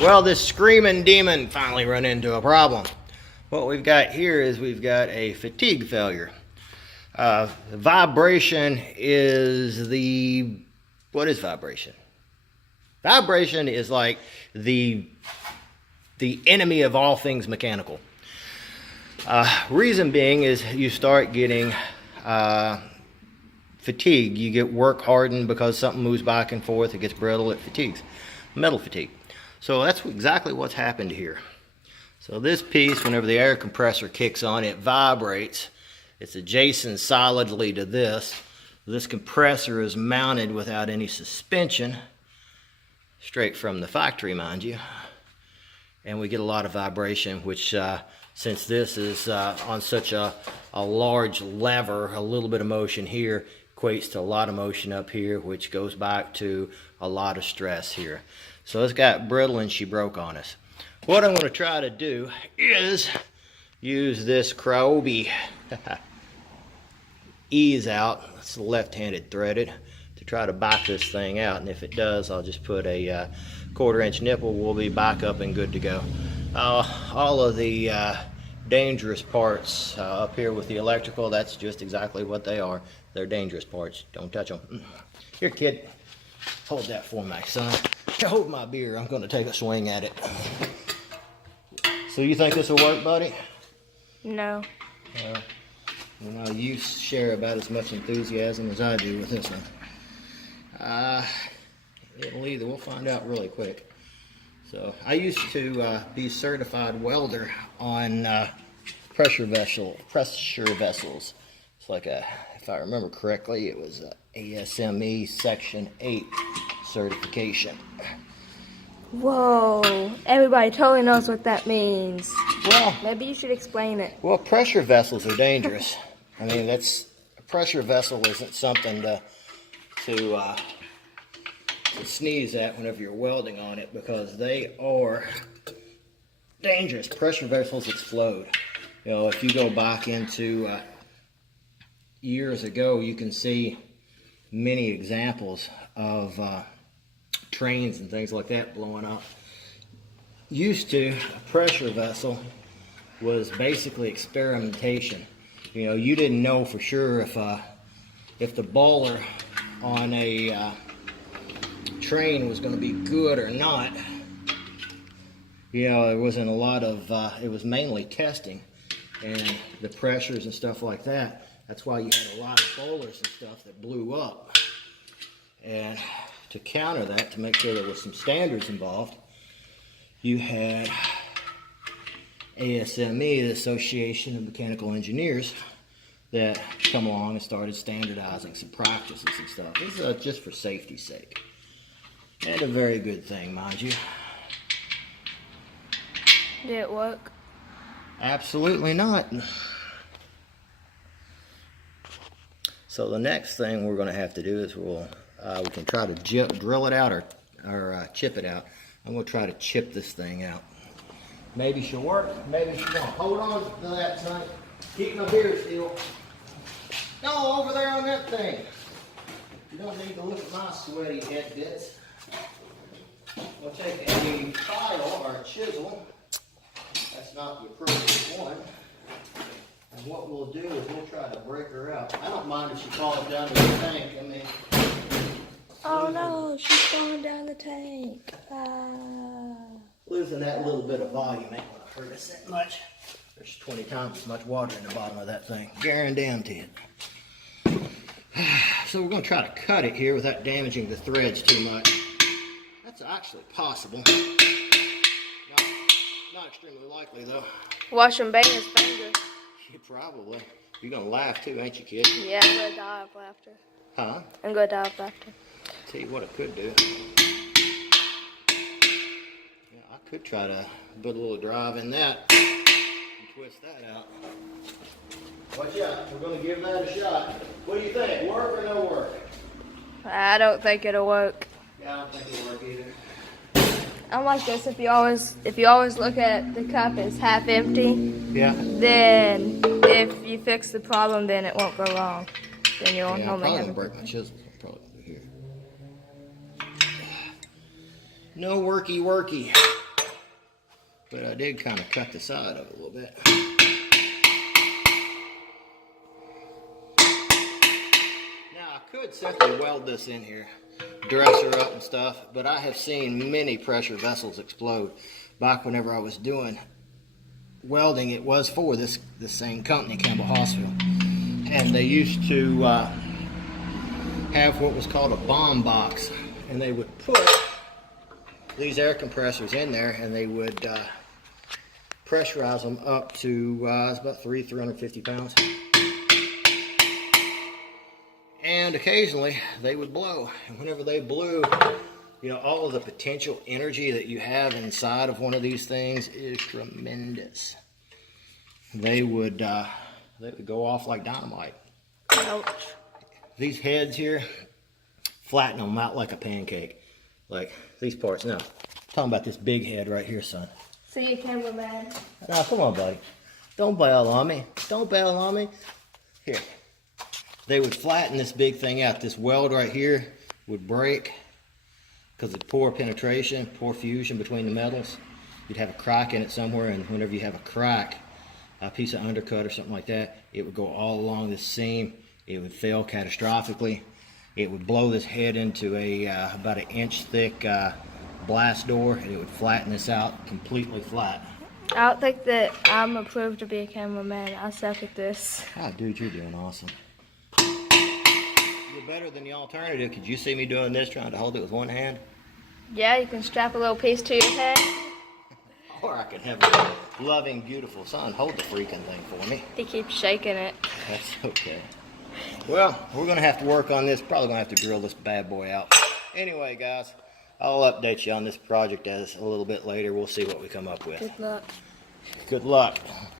Well, this Screamin Demon finally run into a problem. What we've got here is we've got a fatigue failure. Vibration is the... What is vibration? Vibration is like the enemy of all things mechanical. Reason being is you start getting fatigue. You get work hardened because something moves back and forth. It gets brittle. It fatigues. Metal fatigue. So that's exactly what's happened here. So this piece, whenever the air compressor kicks on, it vibrates. It's adjacent solidly to this. This compressor is mounted without any suspension, straight from the factory, mind you. And we get a lot of vibration, which since this is on such a large lever, a little bit of motion here equates to a lot of motion up here, which goes back to a lot of stress here. So it's got brittle and she broke on us. What I'm going to try to do is use this Cryobi ease out, it's left-handed threaded, to try to back this thing out. And if it does, I'll just put a 1/4 inch nipple. We'll be back up and good to go. All of the dangerous parts up here with the electrical, that's just exactly what they are. They're dangerous parts. Don't touch them. Here, kid. Hold that for me, son. Hold my beer. I'm going to take a swing at it. So you think this will work, buddy? No. Well, you share about as much enthusiasm as I do with this one. We'll find out really quick. So I used to be certified welder on pressure vessels. It's like if I remember correctly, it was a ASME Section 8 certification. Whoa, everybody totally knows what that means. Well, maybe you should explain it. Well, pressure vessels are dangerous. I mean, a pressure vessel isn't something to sneeze at whenever you're welding on it, because they are dangerous. Pressure vessels explode. You know, if you go back into years ago, you can see many examples of trains and things like that blowing up. Used to, a pressure vessel was basically experimentation. You know, you didn't know for sure if the baller on a train was going to be good or not. You know, there wasn't a lot of, it was mainly testing and the pressures and stuff like that. That's why you had a lot of bowlers and stuff that blew up. And to counter that, to make sure there was some standards involved, you had ASME, the Association of Mechanical Engineers, that come along and started standardizing some practices and stuff. This is just for safety's sake. And a very good thing, mind you. Did it work? Absolutely not. So the next thing we're going to have to do is we can try to drill it out or chip it out. I'm going to try to chip this thing out. Maybe she'll work, maybe she won't. Hold on to that, son. Keep my beer still. No, over there on that thing. You don't need to look at my sweaty head bits. We'll take a file or a chisel. That's not the appropriate one. And what we'll do is we'll try to break her out. I don't mind if she falls down to the tank. I mean, oh no, she's falling down the tank. Losing that little bit of volume ain't gonna hurt us that much. There's 20 times as much water in the bottom of that thing. Guaranteed. So we're gonna try to cut it here without damaging the threads too much. That's actually possible. Not extremely likely though. Watch him bang his finger. Yeah, probably. You're gonna laugh too, ain't you, kid? Yeah, I'm gonna die of laughter. Huh? I'm gonna die of laughter. Tell you what I could do. Yeah, I could try to put a little drive in that and twist that out. Watch out, we're gonna give that a shot. What do you think? Work or no work? I don't think it'll work. Yeah, I don't think it'll work either. I'm like this. If you always look at the cup as half empty, yeah, then if you fix the problem, then it won't go wrong. Then you won't only have to break my chisel. Probably here. No worky. but I did kind of cut the side of it a little bit. Now I could simply weld this in here, dress her up and stuff, but I have seen many pressure vessels explode. Back whenever I was doing welding, it was for this same company, Campbell Hausfeld, and they used to have what was called a bomb box, and they would put these air compressors in there, and they would pressurize them up to it's about 350 pounds, and occasionally they would blow. And whenever they blew, you know, all of the potential energy that you have inside of one of these things is tremendous. They would go off like dynamite. Ouch. These heads here, flatten them out like a pancake. Like these parts. Now, I'm talking about this big head right here, son. See you, cameraman. Now, come on, buddy. Don't bail on me. Don't bail on me. Here. They would flatten this big thing out. This weld right here would break because of poor penetration, poor fusion between the metals. You'd have a crack in it somewhere, and whenever you have a crack, a piece of undercut or something like that, it would go all along this seam. It would fail catastrophically. It would blow this head into a about an inch thick blast door, and it would flatten this out completely flat. I don't think that I'm approved to be a cameraman. I suck at this. Ah, dude, you're doing awesome. You're better than the alternative. Could you see me doing this, trying to hold it with one hand? Yeah, you can strap a little piece to your head. Or I could have a loving, beautiful son hold the freaking thing for me. He keeps shaking it. That's okay. Well, we're going to have to work on this. Probably going to have to drill this bad boy out. Anyway, guys, I'll update you on this project as a little bit later. We'll see what we come up with. Good luck. Good luck.